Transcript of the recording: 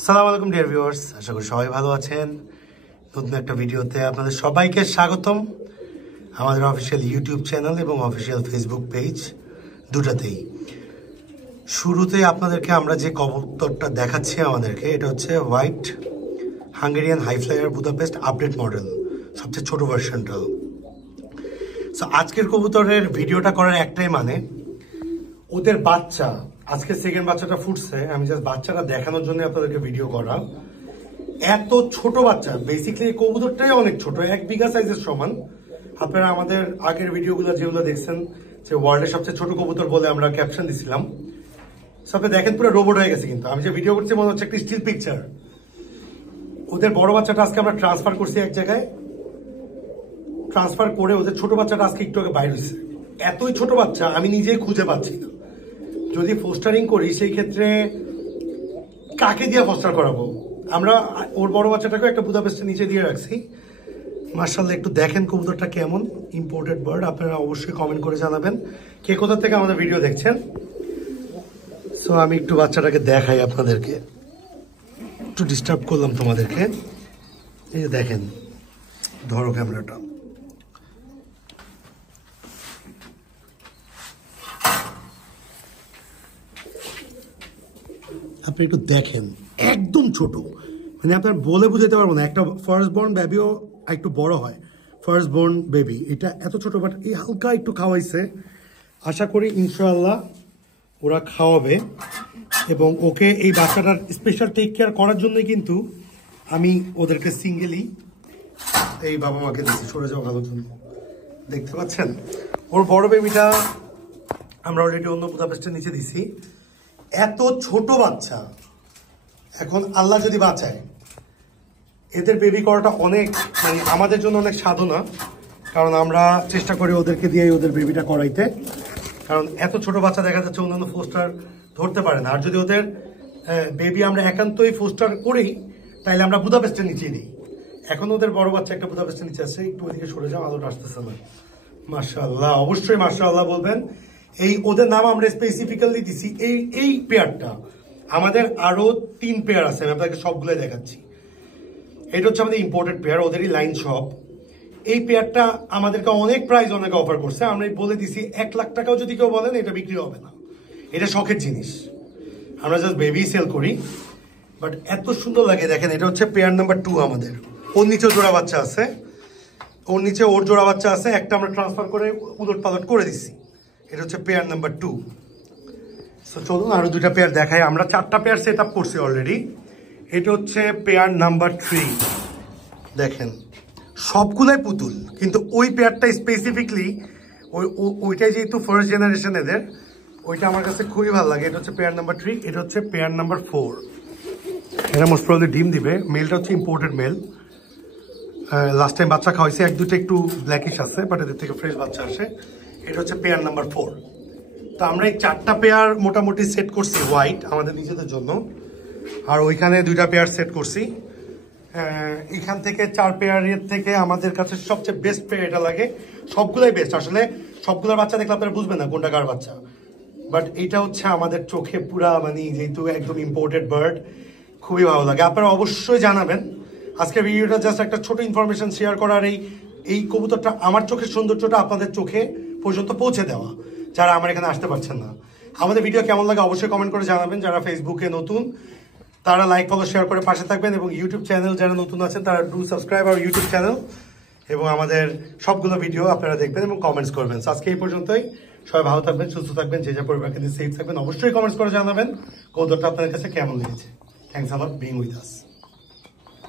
আসসালামু আলাইকুম dear viewers, আশা করি সবাই ভালো আছেন। নতুন একটা ভিডিওতে আপনাদের সবাইকে স্বাগতম। আমাদের অফিসিয়াল ইউটিউব চ্যানেল এবং অফিসিয়াল ফেসবুক পেজ দুটাতেই। শুরুতে আপনাদেরকে আমরা যে কবুতরটা দেখাচ্ছি আমাদেরকে, এটা হচ্ছে white Hungarian high flyer Budapest update model, সবচেয়ে ছোট ভার্সনটা। সো আজকের কবুতরের ভিডিওটা করার একটাই মানে, ওদের বাচ্চা আজকে সেকেন্ড বাচ্চাটা ফুটছে, আমি জাস্ট বাচ্চাটা দেখানোর জন্য আপনাদেরকে ভিডিও করা। এত ছোট বাচ্চা, বেসিক্যালি কবুতরটাই অনেক ছোট, 1 বিঘা সাইজের সমান। আপনারা আমাদের আগের ভিডিওগুলো যেগুলো দেখছেন, যে ওয়ার্ল্ডের সবচেয়ে ছোট কবুতর বলে আমরা ক্যাপশন দিছিলাম, সবে দেখেন পুরো রোবট হয়ে গেছে। কিন্তু আমি যে ভিডিও করছি মনে হচ্ছে একটা স্টিল পিকচার। ওদের বড় বাচ্চাটা আজকে আমরা ট্রান্সফার করছি এক জায়গায়, ট্রান্সফার করে ওদের ছোট বাচ্চাটা আজকে একটু আগে বাইরে হয়েছে। এতই ছোট বাচ্চা আমি নিজেই খুঁজে পাচ্ছি না। যদি ফোস্টারিং করি সেই ক্ষেত্রে কাকে দিয়ে ফোস্টার করাবো? আমরা ওর বড় বাচ্চাটাকে একটা বুদাপেস্টের নিচে দিয়ে রাখছি। মাশাআল্লাহ, একটু দেখেন কবুতরটা কেমন, ইম্পোর্টেড বার্ড। আপনারা অবশ্যই কমেন্ট করে জানাবেন কে কোথা থেকে আমাদের ভিডিও দেখছেন। সো আমি একটু বাচ্চাটাকে দেখাই আপনাদেরকে, একটু ডিস্টার্ব করলাম তোমাদেরকে। এই যে দেখেন, ধরো ক্যামেরাটা। আপনি একটু দেখেন, একদম ছোট, মানে আপনার বলে বুঝাতে পারবো না। একটা ফার্স্ট বর্ন বেবিও একটু বড় হয়, ফার্স্ট বর্ন বেবি এটা এত ছোট, বাট এই হালকা একটু খাওয়াইছে। আশা করি ইনশাআল্লাহ ওরা খাওয়াবে। এবং ওকে এই বাচ্চাটার স্পেশাল টেক কেয়ার করার জন্যই কিন্তু আমি ওদেরকে সিঙ্গেলি এই বাবা মাকে দিচ্ছি, সরে যাওয়া ভালোর জন্য। দেখতে পাচ্ছেন ওর বড় বেবিটা আমরা অলরেডি অন্য বুদাপেস্টের নিচে দিছি। এত ছোট বাচ্চা, এখন আল্লাহ যদি বাঁচায়, এদের বেবি করাটা অনেক, মানে আমাদের জন্য অনেক সাধনা। কারণ আমরা চেষ্টা করি ওদেরকে দিয়ে ওদের বেবিটা করাইতে। কারণ এত ছোট বাচ্চা দেখা যাচ্ছে অন্যান্য ফোস্টার ধরতে পারে না। আর যদি ওদের বেবি আমরা একান্তই ফোস্টার করি, তাইলে আমরা বুদাপেস্টের নিচেই দিই। এখন ওদের বড় বাচ্চা একটা বুদাপেস্টের নিচে আছে, একটু ওদিকে সরে যাও, আলোটা আসতেছে না। মাশাআল্লাহ, অবশ্যই মাশাআল্লাহ বলবেন। এই ওদের নাম আমরা স্পেসিফিক্যালি দিছি। এই পেয়ারটা আমাদের আরো 3 পেয়ার আছে, আমি আপনাকে সবগুলো দেখাচ্ছি। এটা হচ্ছে আমাদের ইম্পোর্টেড পেয়ার, ওদেরই লাইন সব। এই পেয়ারটা আমাদেরকে অনেক প্রাইস অনেকে অফার করছে, আমরা বলে দিছি 1 লাখ টাকাও যদি কেউ বলেন এটা বিক্রি হবে না। এটা শখের জিনিস, আমরা জাস্ট বেবি সেল করি। বাট এত সুন্দর লাগে, দেখেন। এটা হচ্ছে পেয়ার নাম্বার 2 আমাদের। ওর নিচেও জোড়া বাচ্চা আছে, ওর নিচে ওর জোড়া বাচ্চা আছে। একটা আমরা ট্রান্সফার করে উলট পালট করে দিচ্ছি। এটা হচ্ছে পেয়ার নাম্বার 2। সো চলুন আরো 2টা পেয়ার দেখাই। আমরা 4টা পেয়ার সেট আপ করছি অলরেডি। এটা হচ্ছে পেয়ার নাম্বার 3। দেখেন সবগুলাই পুতুল, কিন্তু ওই পেয়ারটা স্পেসিফিকলি ওইটাই যেহেতু ফার্স্ট জেনারেশন এদের, ওইটা আমার কাছে খুবই ভালো লাগে। এটা হচ্ছে পেয়ার নাম্বার 3। এটা হচ্ছে পেয়ার নাম্বার 4। এরা মোস্ট প্রবাবলি ডিম দিবে। মেলটা হচ্ছে ইম্পোর্টেড মেল। লাস্ট টাইম বাচ্চা খাওয়াইছে, 1-2টা একটু ব্ল্যাকিশ আছে, বাট এদের থেকে ফ্রেশ বাচ্চা আসে। এটা হচ্ছে পেয়ার নাম্বার 4। তো আমরা এই 4টা পেয়ার মোটামুটি সেট করছি হোয়াইট আমাদের নিজেদের জন্য। আর ওইখানে 2টা পেয়ার সেট করছি। এখান থেকে 4 পেয়ারের থেকে আমাদের কাছে সবচেয়ে বেস্ট পেয়ার এটা লাগে। সবগুলাই বেস্ট, আসলে সবগুলোর বাচ্চা দেখলে আপনারা বুঝবেন না কোনটা কার বাচ্চা। বাট এটা হচ্ছে আমাদের চোখে পুরা, মানে যেহেতু একদম ইম্পোর্টেড বার্ড, খুবই ভালো লাগে। আপনারা অবশ্যই জানাবেন। আজকের ভিডিওটা জাস্ট একটা ছোট ইনফরমেশন শেয়ার করার, এই কবুতরটা আমার চোখের সৌন্দর্যটা আপনাদের চোখে পর্যন্ত পৌঁছে দেওয়া, যারা আমার এখানে আসতে পারছেন না। আমাদের ভিডিও কেমন লাগে অবশ্যই কমেন্ট করে জানাবেন। যারা ফেসবুকে নতুন তারা লাইক ফলো শেয়ার করে পাশে থাকবেন। এবং ইউটিউব চ্যানেল যারা নতুন আছেন তারা ডু সাবস্ক্রাইব আর ইউটিউব চ্যানেল, এবং আমাদের সবগুলো ভিডিও আপনারা দেখবেন এবং কমেন্টস করবেন। আজকে এই পর্যন্তই। সবাই ভালো থাকবেন, সুস্থ থাকবেন, যে যা পরিবারকে নিয়ে সেফ থাকবেন। অবশ্যই কমেন্টস করে জানাবেন কবুতরটা আপনাদের কাছে কেমন লেগেছে। Thanks a lot being with us.